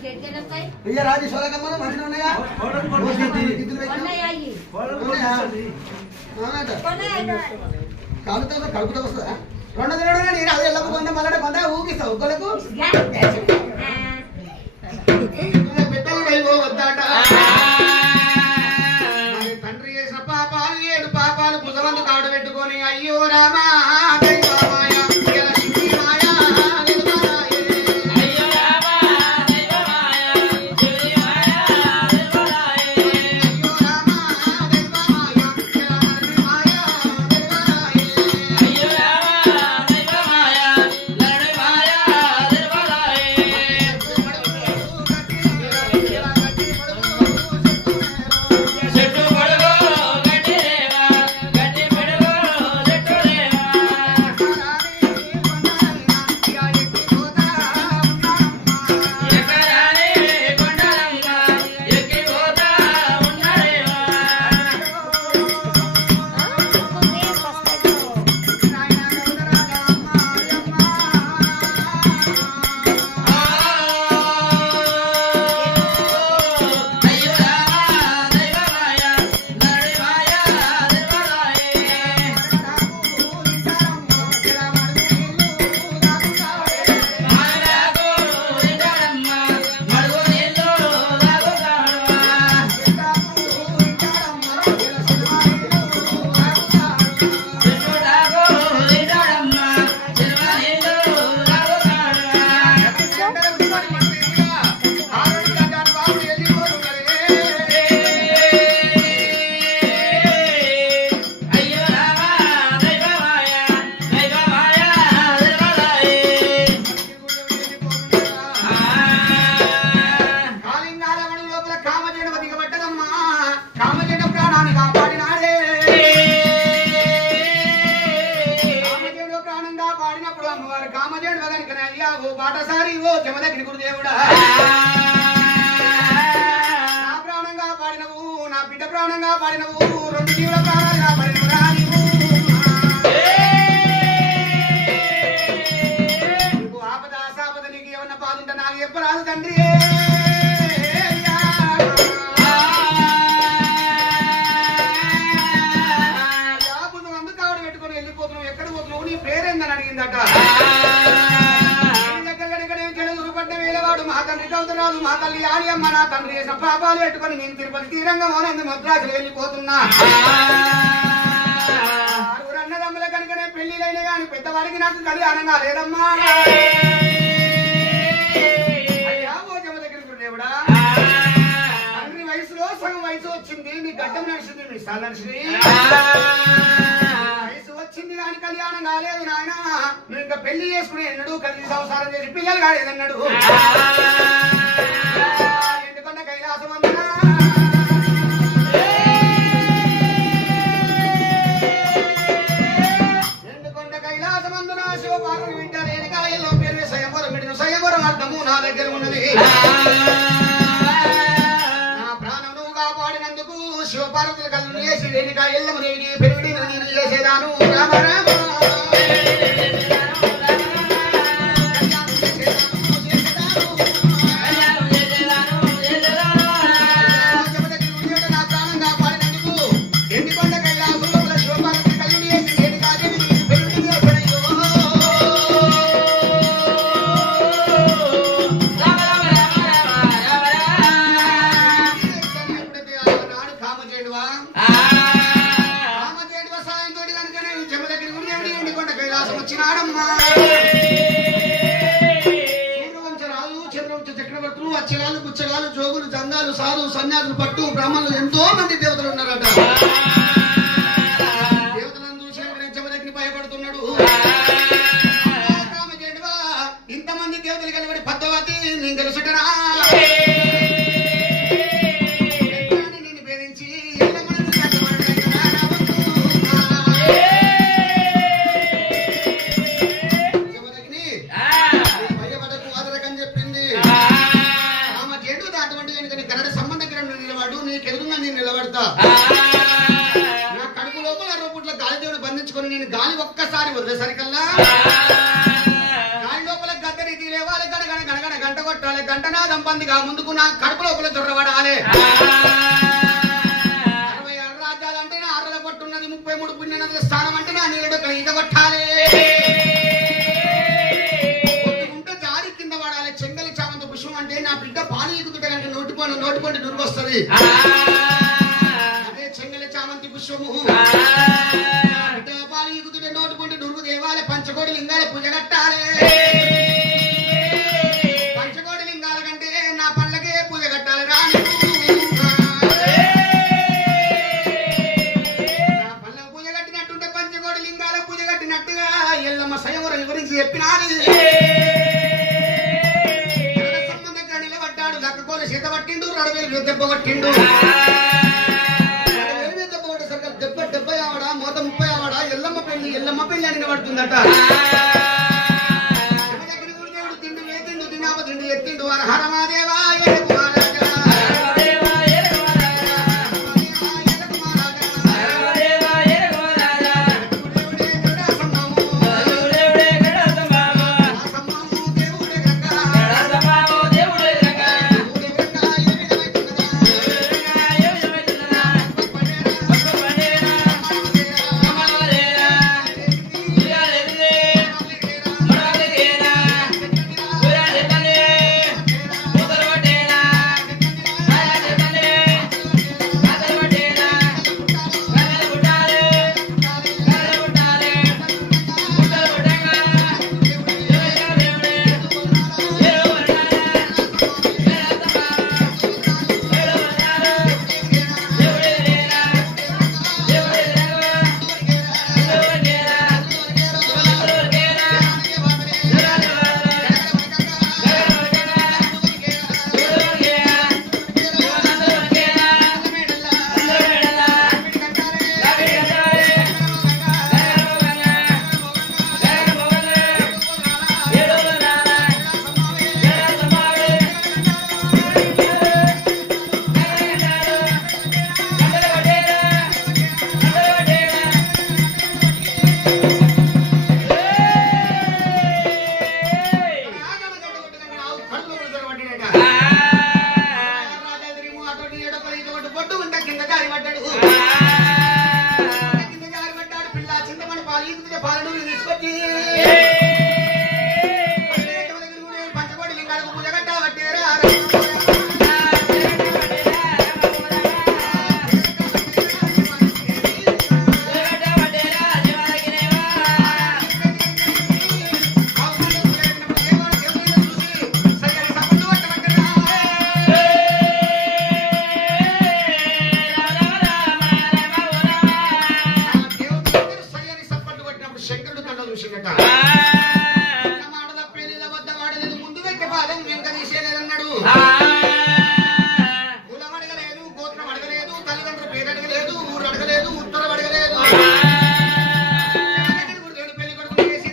ఇయ్య రాజు సోలకమ్మ మంచిగా ఉన్నాయా కడుపుతో వస్తుందా 2 దినాలు నేను అది ఎల్లకు కొందా మళ్ళీ కొందా ఊగిస్తావు ఒక్కలకు పెట్టలు వెళ్ళిపోవద్దాట తండ్రి చేసిన పాపాలు 7 పాపాలు భుజమందు కాడు పెట్టుకొని అయ్యో రామా మా తల్లి ఆలియమ్మ నా తండ్రి చేసిన పాపాలు పెట్టుకొని నేను తిరుపతి తీరంగా మోనంది మద్రాసులు వెళ్ళిపోతున్నా అన్నదమ్ముల కనుకనే పెళ్లిలైన గాని పెద్దవాడికి నాకు కళ్యాణం కాలేదమ్మా అయ్యా భోజమ దగ్గరికి దేవుడా తండ్రి వయసులో సగం వయసు వచ్చింది నీ గడ్డం నడిచింది మీ సాల్ నడిచింది వయసు వచ్చింది కానీ కళ్యాణం కాలేదు నాయన నువ్వు ఇంకా పెళ్లి చేసుకుని ఎన్నడూ కలిసి సంసారం చేసి పిల్లలు కాలేదన్నాడు ఎందుకంటే కైలాసం అన్నా ఎందుకంటే కైలాసమందున శివపార్వతి వింట రేణుకాయల్లో పేరు స్వయంవరం పెట్టిన స్వయంవరం అర్థము నా దగ్గర ఉన్నది నా ప్రాణం నువ్వు కాపాడినందుకు శివపార్వతులు కళ్ళు చేసి రేణుకాయల్లము నేను పెరుగుడి నేను చేసేదాను రామ రామ సన్యాసులు పట్టు బ్రాహ్మణులు ఎంతో మంది దేవతలు ఉన్నారట దేవతలను చూసినప్పుడు జమదగ్ని భయపడుతున్నాడు ఇంతమంది దేవతలు కలబడి పద్మావతి నేను తెలుసుటనా నేను భేదించి జమదగ్ని భయపడకు ఆదరకని చెప్పింది నిలబడతా నా కడుపు లోపల 2 పూట్ల గాలిదేవుడు బంధించుకొని నేను గాలి ఒక్కసారి వదిలేసరికల్లా గాలి లోపల గద్దరి లేవాలి గడగడ గడగడ గంట కొట్టాలి గంటనాదం పందిగా ముందుకు నా కడుపు లోపల చొరబడాలి 66 రాజ్యాలు అంటే నా ఆరల కొట్టున్నది 33 పుణ్యనదుల స్థానం అంటే నా నీళ్ళ ఈత కొట్టాలి కొట్టుకుంటే జారి కింద పడాలి చెంగలి చామంత పుష్పం అంటే నా బిడ్డ పాలు ఎక్కుతుంటే అంటే నోటిపండు నురుగొస్తుంది అదే చెంగలి చామంతి పుష్పము బిడ్డ పాలు ఎక్కుతుంటే నోటిపండు నురుగు దేవాలి పంచకోటి లింగాల పూజ కట్టాలి పంచకోటి లింగాల కంటే నా పళ్ళకే పూజ కట్టాలి రాని నా పళ్ళ పూజ కట్టినట్టుంటే పంచకోటి లింగాల పూజ కట్టినట్టుగా ఎల్లమ్మ స్వయంవరం గురించి చెప్పినారు సంబంధంగా నిలబడ్డాడు లక్కకోల చేత పట్టిండు 2,000 దెబ్బ కొట్టిండు 2,000 దెబ్బ కొట్టేసరికి దెబ్బ 70 ఆవడా మోత 30 ఆవడా ఎల్లమ్మ పెళ్లి అని నిలబడుతుందట తిండు వేతిండు తిన్నామ తిండు ఎత్తిండు హరమాదేవా పంచకోటి లింగాలకు పూజ కట్టావట్టేరా శంకరుడు కళ్ళ చూసిందట ముందు వెంట పాదం వెంక తీసేలేదన్నాడు కులం అడగలేదు గోత్రం అడగలేదు తల్లిదండ్రుల పేరు అడగలేదు ఊరు అడగలేదు ఉత్తరం అడగలేదు పెళ్లి కొడుకు చేసి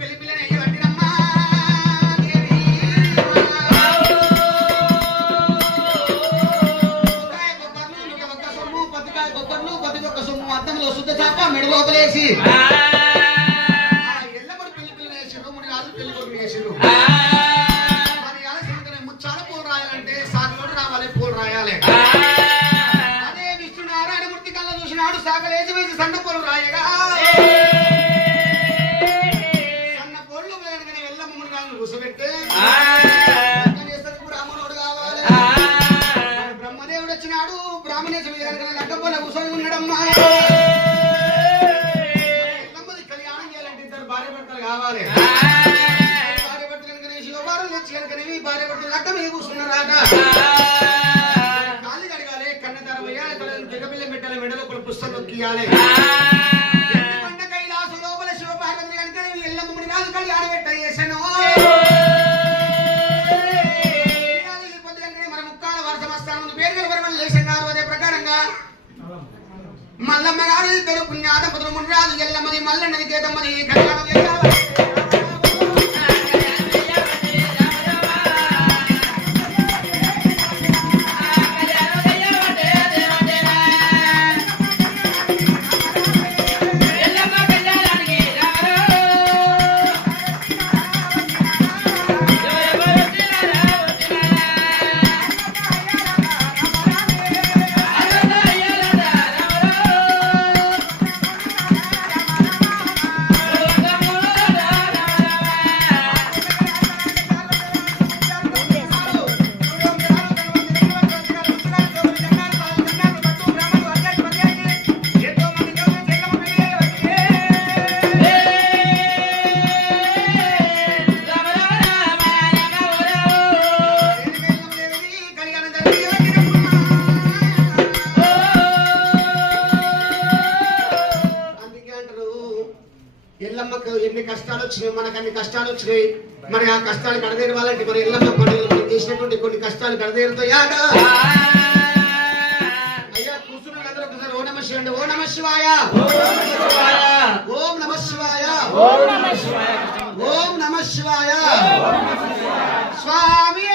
పెళ్లి పిల్లని అయ్యి పట్టినమ్మా అద్దంలో శుద్ధ చాప మెడ లోపలేసి ఎల్లప్పుడు పెళ్లి పిల్లలు వేసారు 3 రాజు పెళ్లి కొడుకు వేసారు మరి అలసింతనే ముచ్చాల పూలు రాయాలంటే సాగలోడు రావాలి పూలు రాయాలి అదే విష్ణు నారాయణమూర్తి కళ్ళ చూసినాడు సాగలేసి వేసి సన్న పూలు రాయగా సన్న పూలు వేయగానే ఎల్లమ్మ 3 రాజులు కూసబెట్టి బ్రాహ్మణుడు కావాలి బ్రహ్మదేవుడు వచ్చినాడు బ్రాహ్మణేశ్వరి లగ్గపోల కూర్చొని ఉన్నాడమ్మా కళ్యాణం చేయాలంటే 2 భార్యాభర్తలు కావాలి భార్యాభర్తలు కనుక శివభారం తెచ్చి కనుకనేవి భార్యాభర్తలు లగ్గ మీద కూర్చున్నారాట కాళ్ళు కడగాలి కన్నదార వేయాలి జగపిల్ల పెట్టాలి మెడలో కూడా పుస్తకం నొక్కియాలి పంట కైలాసం లోపల శివపార్వతులు కనుక ఎల్లమ్మ 3 రాజు కళ్యాణం పెట్ట చేశాను మన ముక్కాల వరుస మస్తానం పేరు కలవరం లేచన్నారు అదే ప్రకారంగా మల్లమ్మ గారు 2 పుణ్యాదంపతులు 3 రాజు ఎల్లమ్మది మల్లన్నది కేతమ్మది కళ్యాణం చేయాలి ఎల్లమ్మ కళ్యాణానికి ఎల్లమ్మకు ఎన్ని కష్టాలు వచ్చినాయి, మనకు అన్ని కష్టాలు వచ్చినాయి. మరి ఆ కష్టాలు కడదేరవాలంటే మరి ఎల్లమ్మ పండుగలు మనం చేసినటువంటి కొన్ని కష్టాలు కడదేరుతాయాట. అయ్యా కూర్చున్న అందరూ ఒకసారి ఓ నమ శివాయ అంటే ఓ నమ శివాయ, ఓం నమ శివాయ, ఓం నమ శివాయ. స్వామి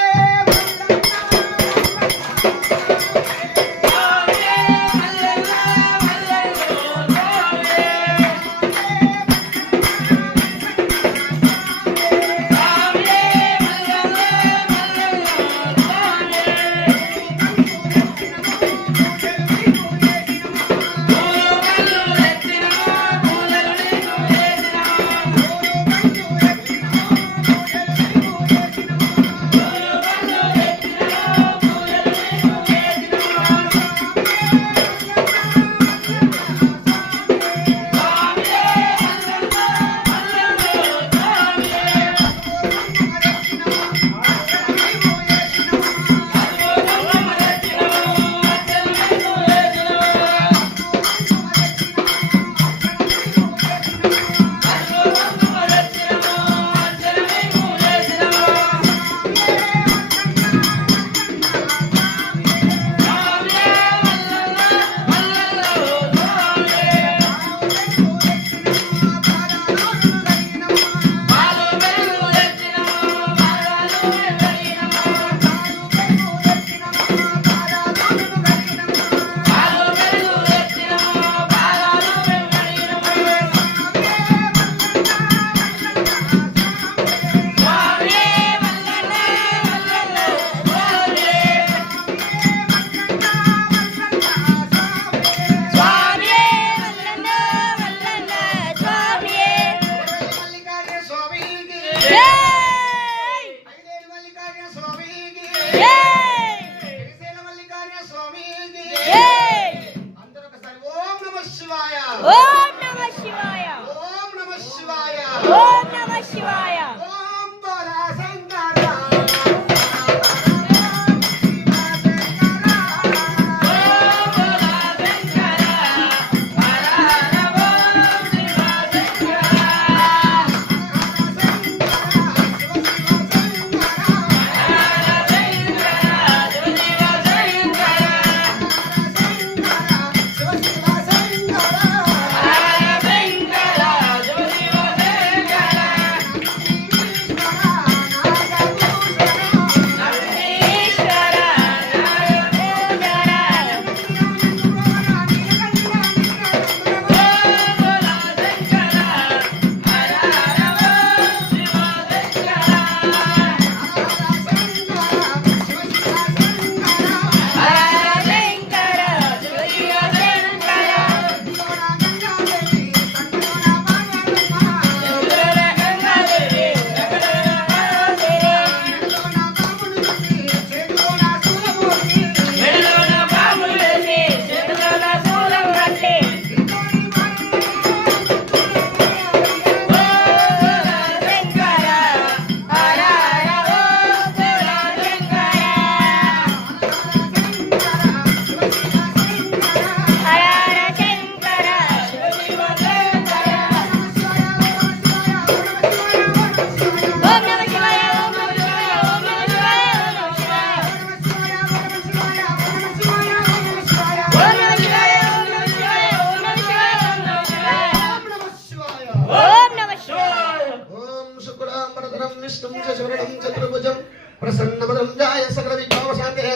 ప్రసన్నవదం జాయ సకల విభవశాంతే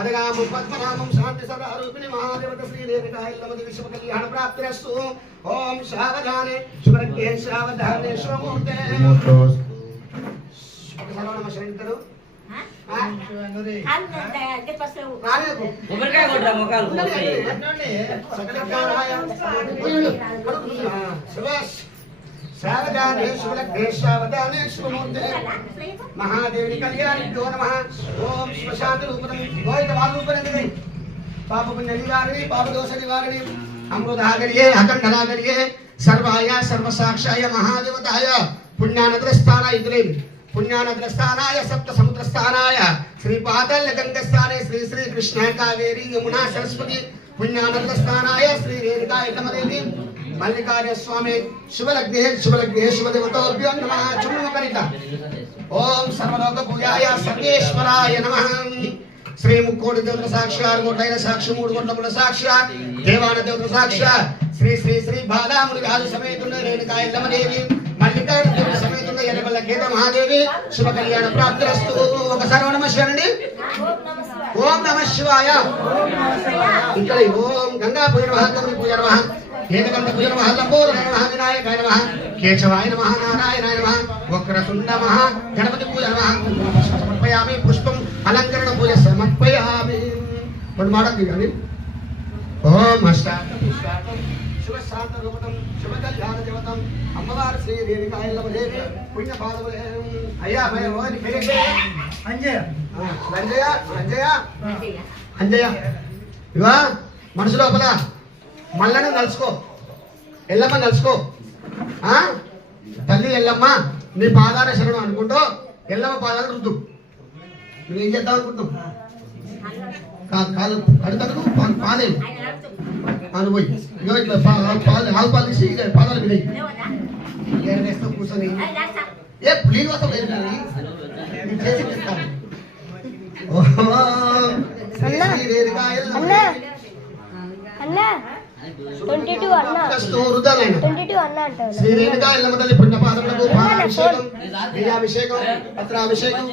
అదగాము పద్మనామం శాంతి సదారూపిణి మహాదేవత శ్రీరేణుకాయల్లమది విశ్వ కళ్యాణ ప్రాప్తిరస్తు. ఓం సావధానే శుభ్రజ్ఞే సావధానే శుభమూర్తే. శరణిద్దరు సావధానే శుభలగ్నే సావధానే శుభమూర్తే. మహాదేవుని కళ్యాణిభ్యో నమః. ఓం శ్మశాంతి రూపం గోవింద వారూపరండి. పాప పుణ్య నివారిణి పాప దోష నివారిణి అమృతాగర్యే అఖండనాగర్యే సర్వాయ సర్వసాక్షాయ మహాదేవతాయ పుణ్యానద్రస్థానాయ ఇద్రీం పుణ్యానద్రస్థానాయ సప్త సముద్రస్థానాయ శ్రీ పాతాళ గంగస్థానే శ్రీ శ్రీ కృష్ణ కావేరి యమునా సరస్వతి పుణ్యానద్రస్థానాయ శ్రీ రేణుకా యమదేవి మల్లికార్య స్వామి శుభలగ్నే శుభదేవతోభ్యో నమః. చుమ్మకరిత ఓం సర్వలోక పూజాయ సర్వేశ్వరాయ నమః. శ్రీ ముక్కోటి దేవత సాక్షి 6 కోట్లైన సాక్షి 3 కోట్ల సాక్షి దేవాన దేవత సాక్షి శ్రీ శ్రీ శ్రీ బాలాముని గారు సమేతున్న రేణుకా ఎల్లమ్మదేవి మల్లికార్య దేవత సమేతున్న ఎల్లమల్ల గీత మహాదేవి శుభ కళ్యాణ ప్రాప్తిరస్తు. ఒకసారి ఓం నమః శివాయ. ఓం నమః శివాయ. ఇక్కడ ఓం గంగా పూజ నమః, గౌరీ పూజ నమః, ఏకదంత పూజ నమః, లంబోదర నమః, వినాయకాయ నమః, కేశవాయ నమః, నారాయణాయ నమః, వక్రతుండ నమః, గణపతి పూజ నమః. సమర్పయామి పుష్పం అలంకరణ పూజ సమర్పయామి. కొన్ని మాటలు కానీ ఓం అష్టాదశ శివశాంత రూపం శుభ కళ్యాణ దేవతం అమ్మవారి శ్రీ రేణుకా ఎల్లమ్మదేవి పుణ్య పాదములే. అయ్యా భయ ఓ నీ పేరేంటి? అంజయ్య. అంజయ్య. అంజయ్య అంజయ్య ఇవా మనసు లోపల మల్లను నలుసుకో, ఎల్లమ్మ నలుసుకో. తల్లి ఎల్లమ్మ నీ పాదాల శరణం అనుకుంటూ ఎల్లమ్మ పాదాలు రుద్దు. నువ్వేం చేద్దాం అనుకుంటున్నావు? కాదు కడుతకు పాదే అని పోయి ఇగో ఇట్లా పాలు పాలు తీసి పాదాలు వినాయి వేస్తా కూర్చొని ఏ ప్లీజ్ వస్తాం చేసి పెడతాను. శ్రీ రేణుకా ఎల్లమ్మ తల్లి పుణ్యపాదములకు పాలాభిషేకం, అభిషేకం, పత్రాభిషేకం